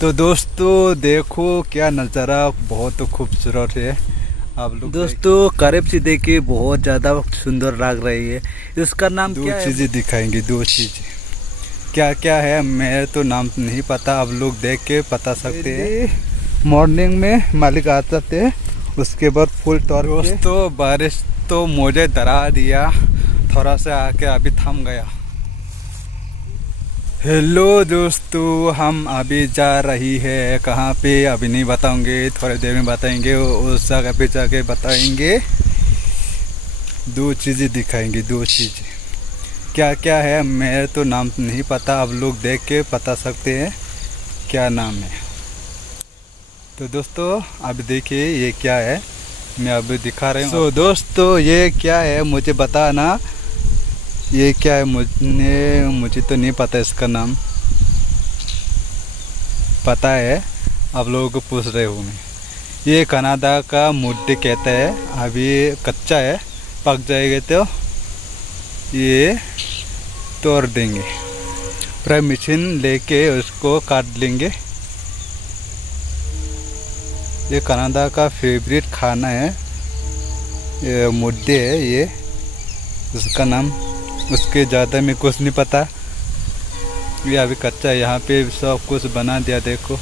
तो दोस्तों देखो क्या नज़ारा बहुत खूबसूरत है। आप लोग दोस्तों करीब से देखिए, बहुत ज़्यादा सुंदर लग रही है। इसका नाम क्या है? दो चीज़ें दिखाएंगे, दो चीज़ें क्या क्या है, मैं तो नाम नहीं पता, आप लोग देख के बता सकते हैं। मॉर्निंग में मालिक आते थे, उसके बाद फुल तौर दोस्तों बारिश तो मुझे डरा दिया, थोड़ा सा आके अभी थम गया। हेलो दोस्तों, हम अभी जा रही है कहाँ पे अभी नहीं बताऊंगे, थोड़ी देर में बताएंगे, उस जगह पे जाके बताएंगे। दो चीज़ें दिखाएंगे, दो चीज़ें क्या क्या है, मैं तो नाम नहीं पता, आप लोग देख के बता सकते हैं क्या नाम है। तो दोस्तों अभी देखिए ये क्या है, मैं अभी दिखा रही हूँ। तो दोस्तों ये क्या है मुझे बताना, ये क्या है, मुझे तो नहीं पता इसका नाम। पता है आप लोगों को पूछ रहे हूँ मैं। ये कनाडा का मुड्डे कहता है, अभी कच्चा है, पक जाएगा तो ये तोड़ देंगे, फिर मशीन लेके उसको काट लेंगे। ये कनाडा का फेवरेट खाना है, ये मुड्डे है, ये उसका नाम, उसके ज़्यादा में कुछ नहीं पता। ये अभी कच्चा है, यहाँ पे सब कुछ बना दिया देखो।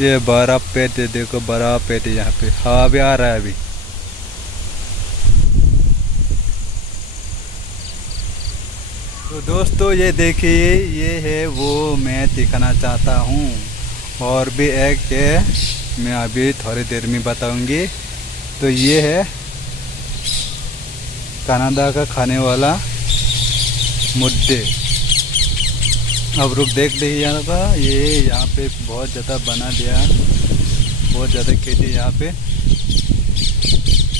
ये बड़ा पेट है, देखो बड़ा पेट है, यहाँ पे हवा भी आ रहा है अभी। तो दोस्तों ये देखिए, ये है वो मैं दिखाना चाहता हूँ, और भी एक है, मैं अभी थोड़ी देर में बताऊंगी। तो ये है कनाडा का खाने वाला मुड्डे। अब रुक देख लीजिए यहाँ का, ये यहाँ पे बहुत ज़्यादा बना दिया, बहुत ज़्यादा खेती यहाँ पे।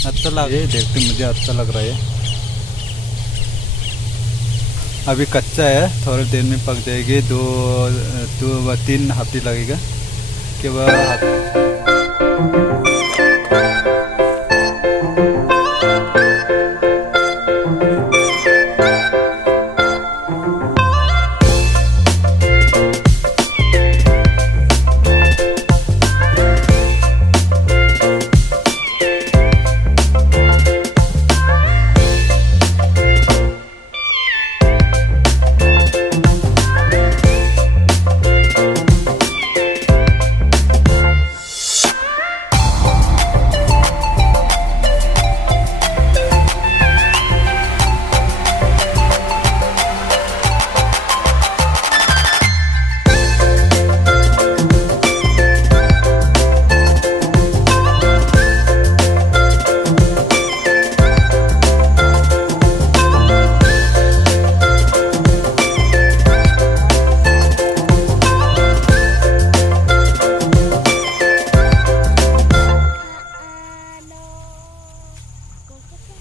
अच्छा लग रहा है, देखते मुझे अच्छा लग रहा है। अभी कच्चा है, थोड़ी देर में पक जाएगी, 2-3 हफ्ते लगेगा के बाद।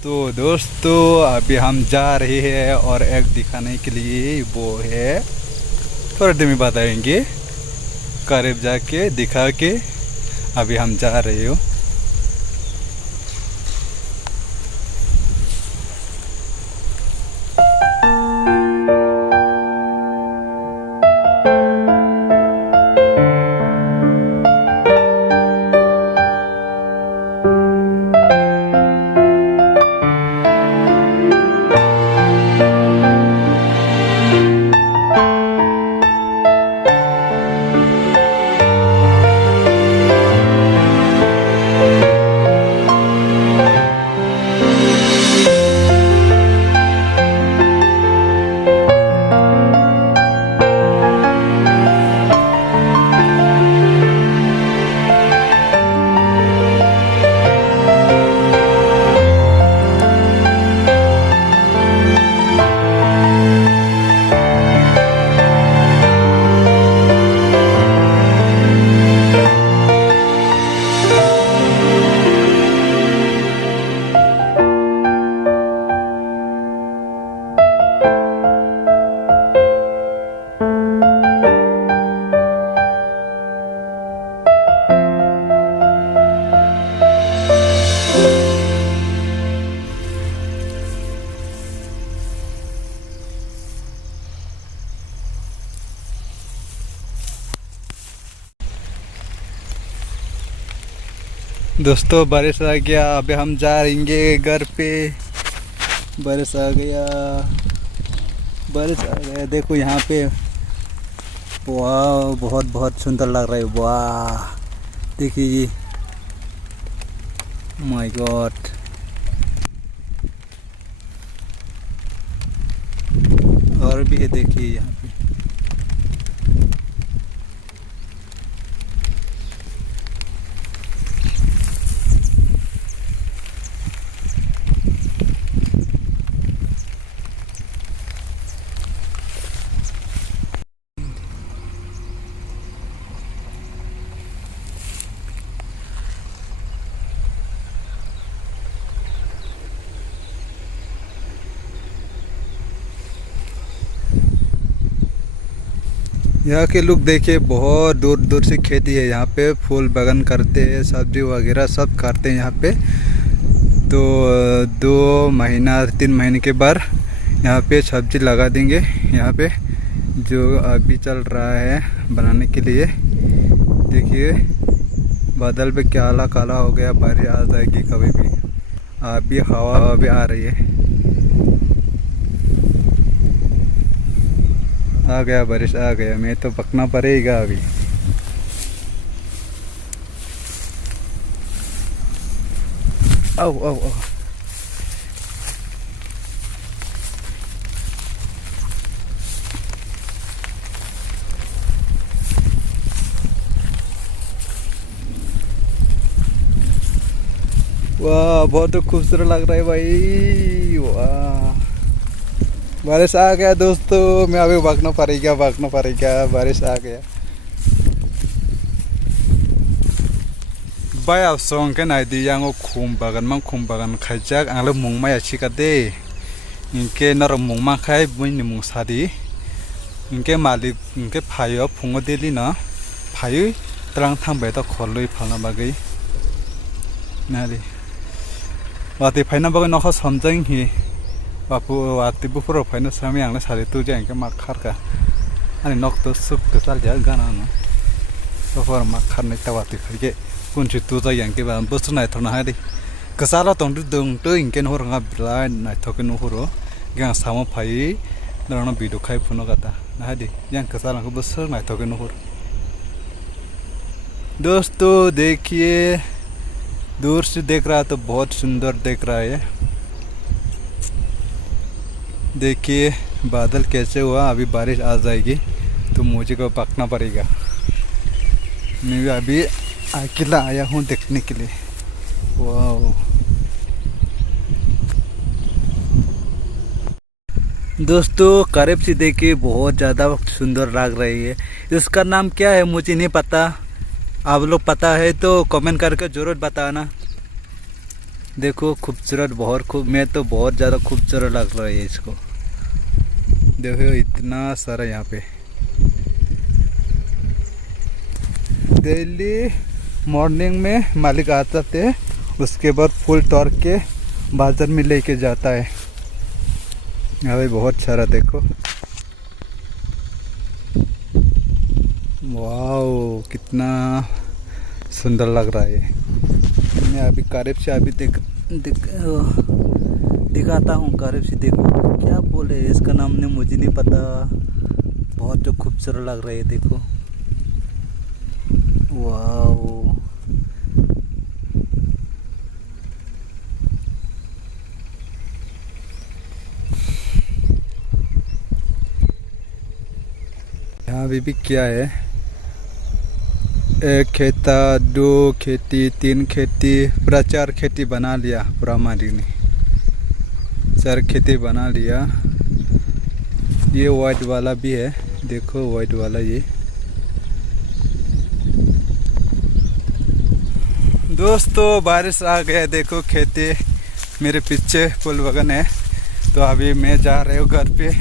तो दोस्तों अभी हम जा रहे हैं, और एक दिखाने के लिए वो है, थोड़ी देर में बताएंगे, करीब जाके दिखा के अभी हम जा रहे हो। दोस्तों बारिश आ गया, अभी हम जाएंगे घर पे। बारिश आ गया, बारिश आ गया। देखो यहाँ पे, वाह बहुत बहुत सुंदर लग रहा है। वाह देखिए, माय गॉड। और भी है देखिए यहाँ पे। यहाँ के लोग देखिए, बहुत दूर दूर से खेती है यहाँ पे। फूल बागान करते हैं, सब्जी वगैरह सब करते हैं यहाँ पे। तो 2 महीना 3 महीने के बाद यहाँ पे सब्जी लगा देंगे। यहाँ पे जो अभी चल रहा है बनाने के लिए। देखिए बादल पे काला काला हो गया, बारिश आ जाएगी कभी भी। अभी हवा भी आ रही है। आ गया, बारिश आ गया। मैं तो पकना पड़ेगा अभी। आओ आओ आओ। वाह बहुत खूबसूरत लग रहा है भाई। वाह बारिश आ गया दोस्तों। मैं अभी भागना पड़ेगा, भागना पड़ेगा। बारिश आ गया भाई। अब सॉन्ग के नाई दी यांगो खुम बागान खाइजाक आंलो मुंग माया छिका दे। इनके नर मुंग मा खाई बुइन मुंग सादी। इनके मालिक इनके फायो फुंगो देली ना फायो तलांग थांबाय तो खलुई फालना बागै नारी वाती फाइना बागै नखा समजाइन ही बापू वाती बुफुर फाइना सामी आंनो सारी तू जाइन के मा खारका आनी नक तो सुक तो चाल जा गाना न तो फर मा खारनै तावाती फाइके कुनसि तू जाइन के बा बस्तु नाय थना हादि कसाला तंदु दंग तो इनके नहरंगा ब्राय नाय थके नहरो गां सामो फाइ नरना बिदो खाइ फुनो गाता नादि यां कसाला को बस्सु नाय थके नहर। दोस्तों देखिए, दूर से देख रहा तो बहुत सुंदर देख रहा है। देखिए बादल कैसे हुआ। अभी बारिश आ जाएगी तो मुझे को पकना पड़ेगा। मैं भी अभी अकेला आया हूँ देखने के लिए। वाह दोस्तों करीब से देखिए, बहुत ज़्यादा सुंदर लग रही है। इसका नाम क्या है मुझे नहीं पता। आप लोग पता है तो कमेंट करके ज़रूर बताना। देखो खूबसूरत, बहुत खूब। मैं तो बहुत ज़्यादा खूबसूरत लग रहा है इसको। देखो इतना सारा यहाँ पे। डेली मॉर्निंग में मालिक आता थे, उसके बाद फूल तोड़ के बाजार में लेके जाता है। अभी बहुत सारा देखो। वाओ कितना सुंदर लग रहा है। मैं अभी करीब से अभी दिखाता हूँ। करीब से देखो, क्या बोले इसका नाम ने मुझे नहीं पता। बहुत जो खूबसूरत लग रहा है देखो। वाओ यहाँ भी क्या है, 1 खेता 2 खेती 3 खेती पूरा 4 खेती बना लिया। पूरा मालिक ने 4 खेती बना लिया। ये वाइट वाला भी है, देखो वाइट वाला ये। दोस्तों बारिश आ गया, देखो खेती मेरे पीछे फूल बगन है। तो अभी मैं जा रहा हूँ घर पे।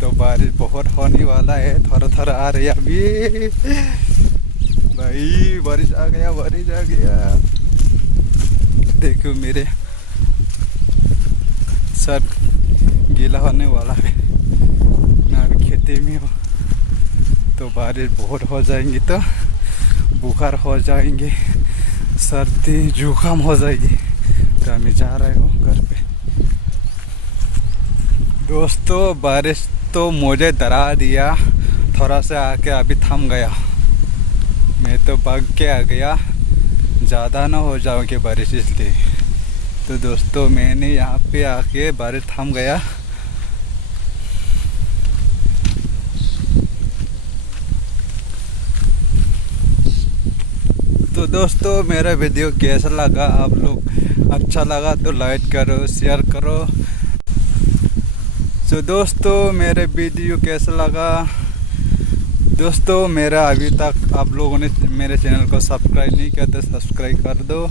तो बारिश बहुत होने वाला है, थोड़ा थोड़ा आ रही है अभी। भाई बारिश आ गया, बारिश आ गया। देखो मेरे सर गीला होने वाला है। मैं अभी खेती में हूँ। तो बारिश बहुत हो जाएंगी तो बुखार हो जाएंगे, सर्दी जुकाम हो जाएगी। तो मैं जा रहा हूँ घर पे। दोस्तों बारिश तो मुझे डरा दिया, थोड़ा सा आके अभी थम गया। मैं तो भाग के आ गया, ज़्यादा ना हो जाओगे बारिश इसलिए। तो दोस्तों मैंने यहाँ पे आके बारिश थम गया। तो दोस्तों मेरा वीडियो कैसा लगा आप लोग? अच्छा लगा तो लाइक करो, शेयर करो। तो दोस्तों मेरे वीडियो कैसा लगा? दोस्तों मेरा अभी तक आप लोगों ने मेरे चैनल को सब्सक्राइब नहीं किया तो सब्सक्राइब कर दो।